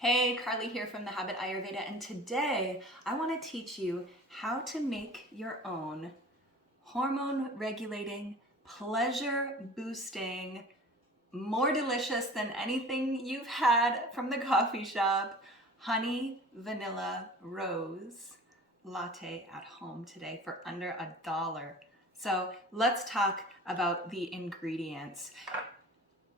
Hey, Carly here from the Habit Ayurveda, and today I want to teach you how to make your own hormone regulating, pleasure boosting, more delicious than anything you've had from the coffee shop, honey vanilla rose latte at home today for under $1. So let's talk about the ingredients.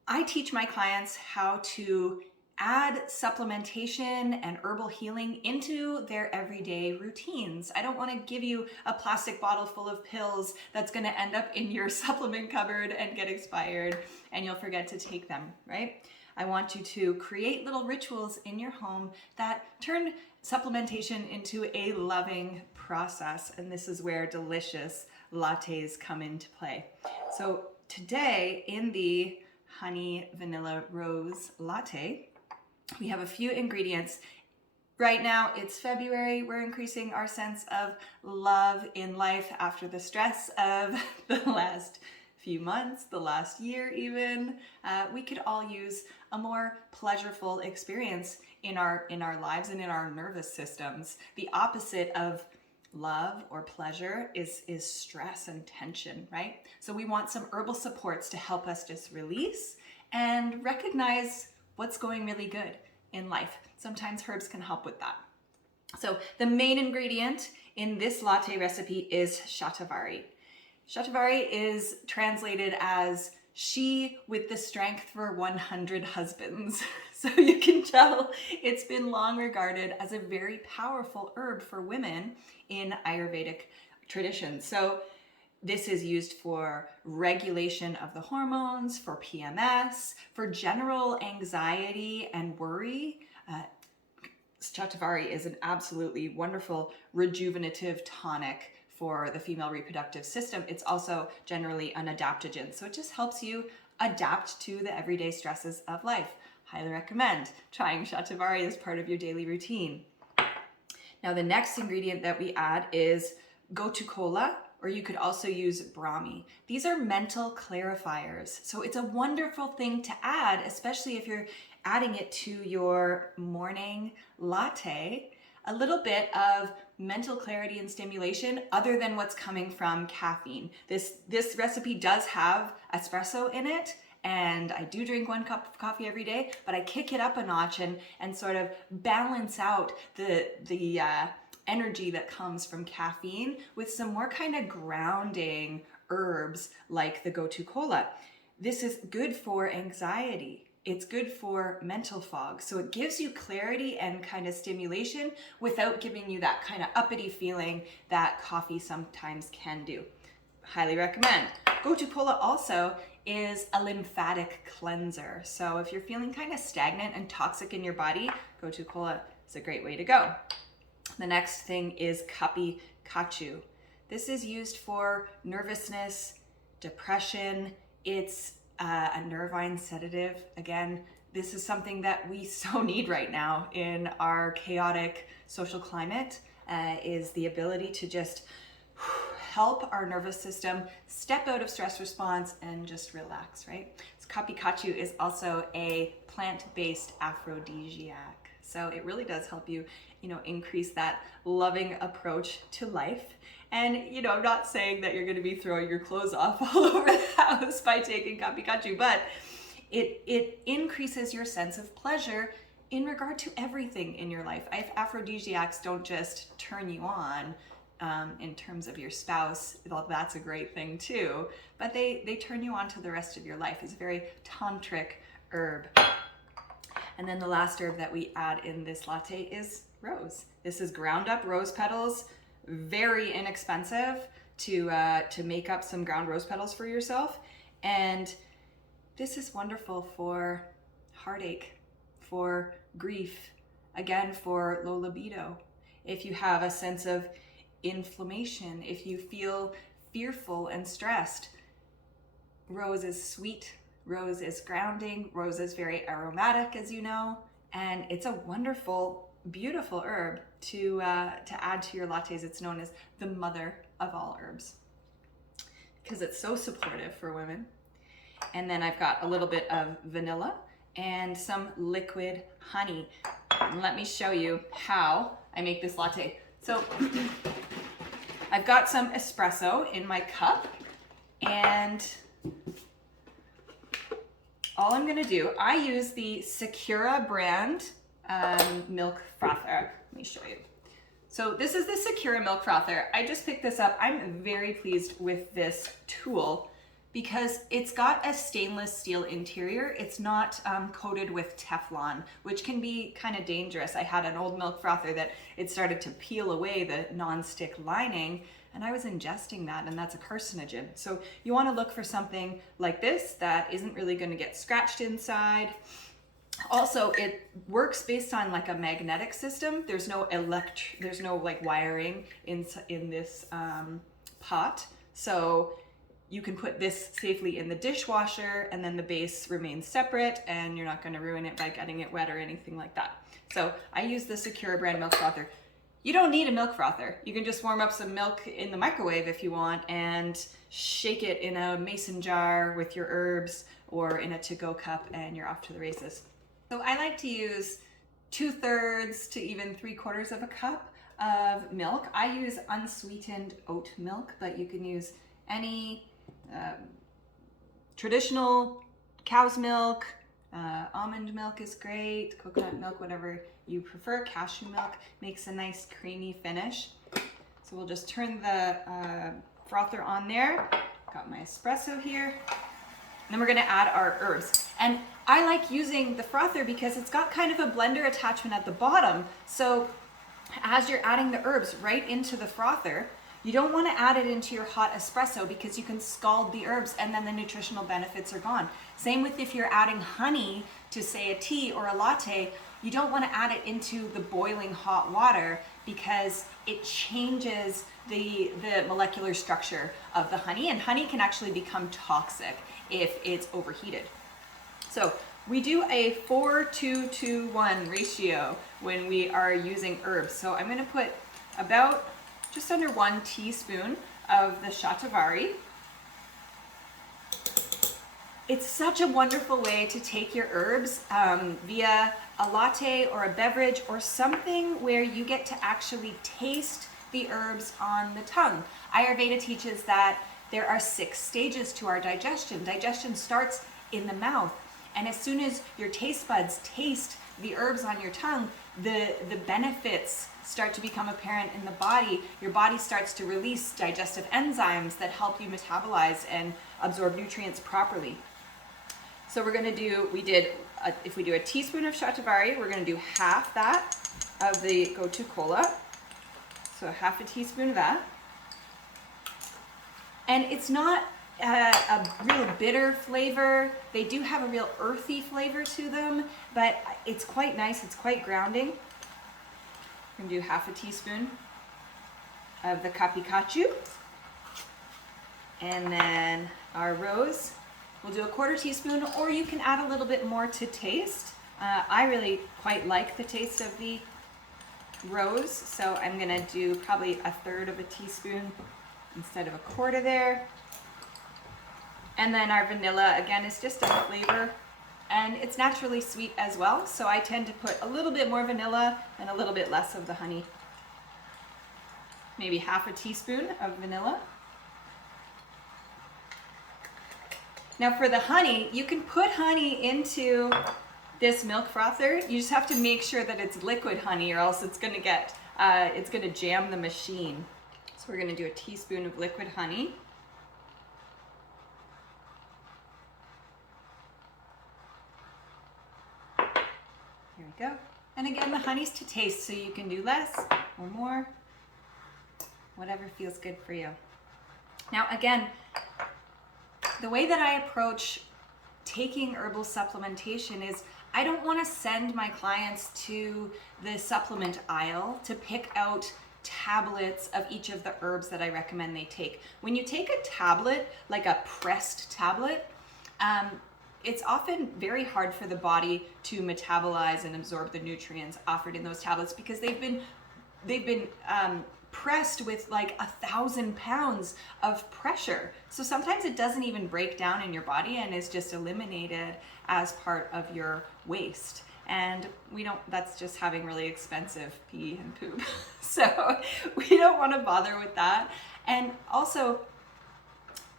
I teach my clients how to add supplementation and herbal healing into their everyday routines. I don't want to give you a plastic bottle full of pills that's going to end up in your supplement cupboard and get expired and you'll forget to take them, right? I want you to create little rituals in your home that turn supplementation into a loving process, and this is where delicious lattes come into play. So today in the honey vanilla rose latte, we have a few ingredients. Right now it's February. We're increasing our sense of love in life after the stress of the last few months, the last year even. We could all use a more pleasurable experience in our lives and in our nervous systems. The opposite of love or pleasure is stress and tension, right? So we want some herbal supports to help us just release and recognize what's going really good in life. Sometimes herbs can help with that. So the main ingredient in this latte recipe is Shatavari. Shatavari is translated as she with the strength for 100 husbands. So you can tell it's been long regarded as a very powerful herb for women in Ayurvedic tradition. So this is used for regulation of the hormones, for PMS, for general anxiety and worry. Shatavari is an absolutely wonderful rejuvenative tonic for the female reproductive system. It's also generally an adaptogen, so it just helps you adapt to the everyday stresses of life. Highly recommend trying Shatavari as part of your daily routine. Now the next ingredient that we add is Gotu Kola, or you could also use Brahmi. These are mental clarifiers. So it's a wonderful thing to add, especially if you're adding it to your morning latte, a little bit of mental clarity and stimulation other than what's coming from caffeine. This recipe does have espresso in it, and I do drink 1 cup of coffee every day, but I kick it up a notch and sort of balance out the energy that comes from caffeine with some more kind of grounding herbs like the Gotu Kola. This is good for anxiety. It's good for mental fog. So it gives you clarity and kind of stimulation without giving you that kind of uppity feeling that coffee sometimes can do. Highly recommend. Gotu Kola also is a lymphatic cleanser. So if you're feeling kind of stagnant and toxic in your body, Gotu Kola is a great way to go. The next thing is Kapikacchu. This is used for nervousness, depression. It's a nervine sedative. Again, this is something that we so need right now in our chaotic social climate, is the ability to just help our nervous system step out of stress response and just relax, right? So Kapikacchu is also a plant-based aphrodisiac. So it really does help you, increase that loving approach to life. And, I'm not saying that you're going to be throwing your clothes off all over the house by taking Kapikacchu, but it increases your sense of pleasure in regard to everything in your life. Aphrodisiacs don't just turn you on in terms of your spouse. Well, that's a great thing too, but they turn you on to the rest of your life. It's a very tantric herb. And then the last herb that we add in this latte is rose. This is ground up rose petals, very inexpensive to make up some ground rose petals for yourself. And this is wonderful for heartache, for grief, again, for low libido. If you have a sense of inflammation, if you feel fearful and stressed, rose is sweet. Rose is grounding. Rose is very aromatic, as you know, and it's a wonderful, beautiful herb to add to your lattes. It's known as the mother of all herbs because it's so supportive for women. And then I've got a little bit of vanilla and some liquid honey. and let me show you how I make this latte. So I've got some espresso in my cup, and all I'm gonna do, I use the Sakura brand milk frother. Let me show you. So this is the Sakura milk frother. I just picked this up. I'm very pleased with this tool because it's got a stainless steel interior. It's not coated with Teflon, which can be kind of dangerous. I had an old milk frother that it started to peel away the non-stick lining, and I was ingesting that, and that's a carcinogen. So you want to look for something like this that isn't really going to get scratched inside. Also, it works based on like a magnetic system. There's no like wiring in this pot. So you can put this safely in the dishwasher, and then the base remains separate, and you're not going to ruin it by getting it wet or anything like that. So I use the Sakura brand milk frother. You don't need a milk frother. You can just warm up some milk in the microwave if you want and shake it in a mason jar with your herbs or in a to-go cup, and you're off to the races. So I like to use 2/3 to even 3/4 of a cup of milk. I use unsweetened oat milk, but you can use any traditional cow's milk. Almond milk is great, coconut milk, whatever you prefer. Cashew milk makes a nice creamy finish. So we'll just turn the frother on there. Got my espresso here. And then we're gonna add our herbs. And I like using the frother because it's got kind of a blender attachment at the bottom. So as you're adding the herbs right into the frother, you don't want to add it into your hot espresso because you can scald the herbs and then the nutritional benefits are gone. Same with if you're adding honey to, say, a tea or a latte, you don't want to add it into the boiling hot water because it changes the molecular structure of the honey, and honey can actually become toxic if it's overheated. So we do a 4:2:1 ratio when we are using herbs. So I'm going to put about just under 1 teaspoon of the Shatavari. It's such a wonderful way to take your herbs via a latte or a beverage or something where you get to actually taste the herbs on the tongue. Ayurveda teaches that there are 6 stages to our digestion. Digestion starts in the mouth, and as soon as your taste buds taste the herbs on your tongue, the benefits start to become apparent in the body. Your body starts to release digestive enzymes that help you metabolize and absorb nutrients properly. So we're gonna do, if we do a teaspoon of Shatavari, we're gonna do half that of the Gotu Kola. So half a teaspoon of that. And it's not a real bitter flavor. They do have a real earthy flavor to them, but it's quite nice, it's quite grounding. We're gonna do half a teaspoon of the Kapikacchu. And then our rose, we'll do a 1/4 teaspoon, or you can add a little bit more to taste. I really quite like the taste of the rose, so I'm gonna do probably 1/3 of a teaspoon instead of a 1/4 there. And then our vanilla, again, is just a flavor, and it's naturally sweet as well, so I tend to put a little bit more vanilla and a little bit less of the honey. Maybe half a teaspoon of vanilla. Now for the honey, you can put honey into this milk frother. You just have to make sure that it's liquid honey, or else it's gonna jam the machine. So we're gonna do a teaspoon of liquid honey. Here we go. And again, the honey's to taste, so you can do less or more, whatever feels good for you. Now again, the way that I approach taking herbal supplementation is I don't want to send my clients to the supplement aisle to pick out tablets of each of the herbs that I recommend they take. When you take a tablet, like a pressed tablet, it's often very hard for the body to metabolize and absorb the nutrients offered in those tablets because they've been pressed with like 1,000 pounds of pressure. So sometimes it doesn't even break down in your body and is just eliminated as part of your waste. and that's just having really expensive pee and poop. So we don't want to bother with that. And also,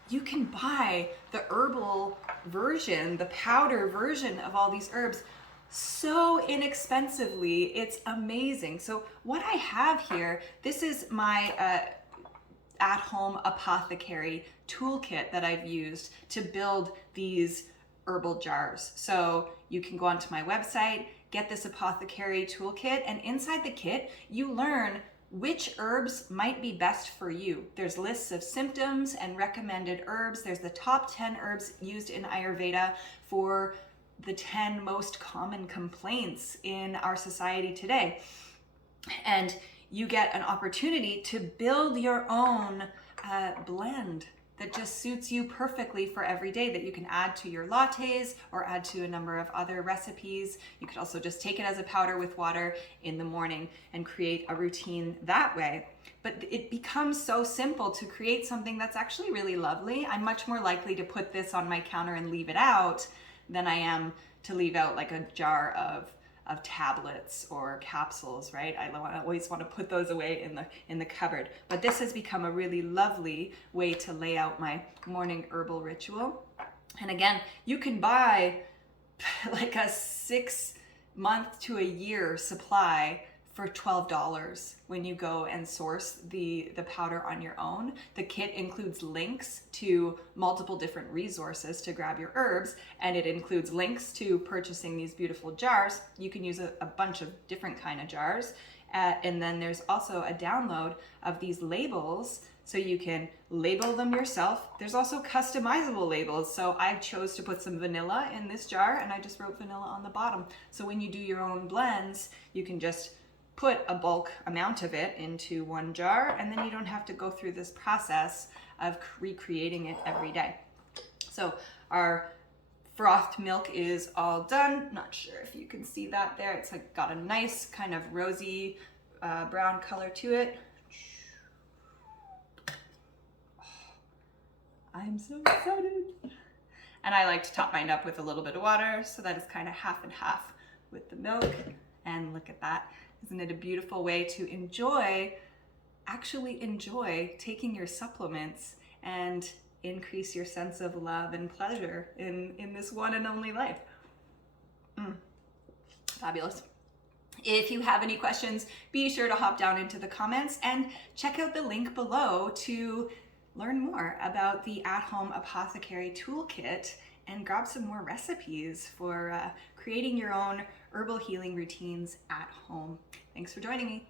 you can buy the herbal version, the powder version of all these herbs so inexpensively. It's amazing. So what I have here, this is my at-home apothecary toolkit that I've used to build these herbal jars. So you can go onto my website, get this apothecary toolkit, and inside the kit, you learn which herbs might be best for you. There's lists of symptoms and recommended herbs. There's the top 10 herbs used in Ayurveda for the 10 most common complaints in our society today. And you get an opportunity to build your own blend that just suits you perfectly for every day, that you can add to your lattes or add to a number of other recipes. You could also just take it as a powder with water in the morning and create a routine that way. But it becomes so simple to create something that's actually really lovely. I'm much more likely to put this on my counter and leave it out than I am to leave out like a jar of tablets or capsules, right? I always want to put those away in the cupboard. But this has become a really lovely way to lay out my morning herbal ritual. And again, you can buy like a 6 month to a year supply for $12 when you go and source the powder on your own. The kit includes links to multiple different resources to grab your herbs, and it includes links to purchasing these beautiful jars. You can use a bunch of different kind of jars. And then there's also a download of these labels, so you can label them yourself. There's also customizable labels. So I chose to put some vanilla in this jar, and I just wrote vanilla on the bottom. So when you do your own blends, you can just put a bulk amount of it into one jar, and then you don't have to go through this process of recreating it every day. So our frothed milk is all done. Not sure if you can see that there. It's like got a nice kind of rosy brown color to it. I'm so excited. And I like to top mine up with a little bit of water, so that is kind of half and half with the milk. And look at that. Isn't it a beautiful way to actually enjoy taking your supplements and increase your sense of love and pleasure in this one and only life? Fabulous. If you have any questions, be sure to hop down into the comments and check out the link below to learn more about the at-home apothecary toolkit and grab some more recipes for creating your own herbal healing routines at home. Thanks for joining me.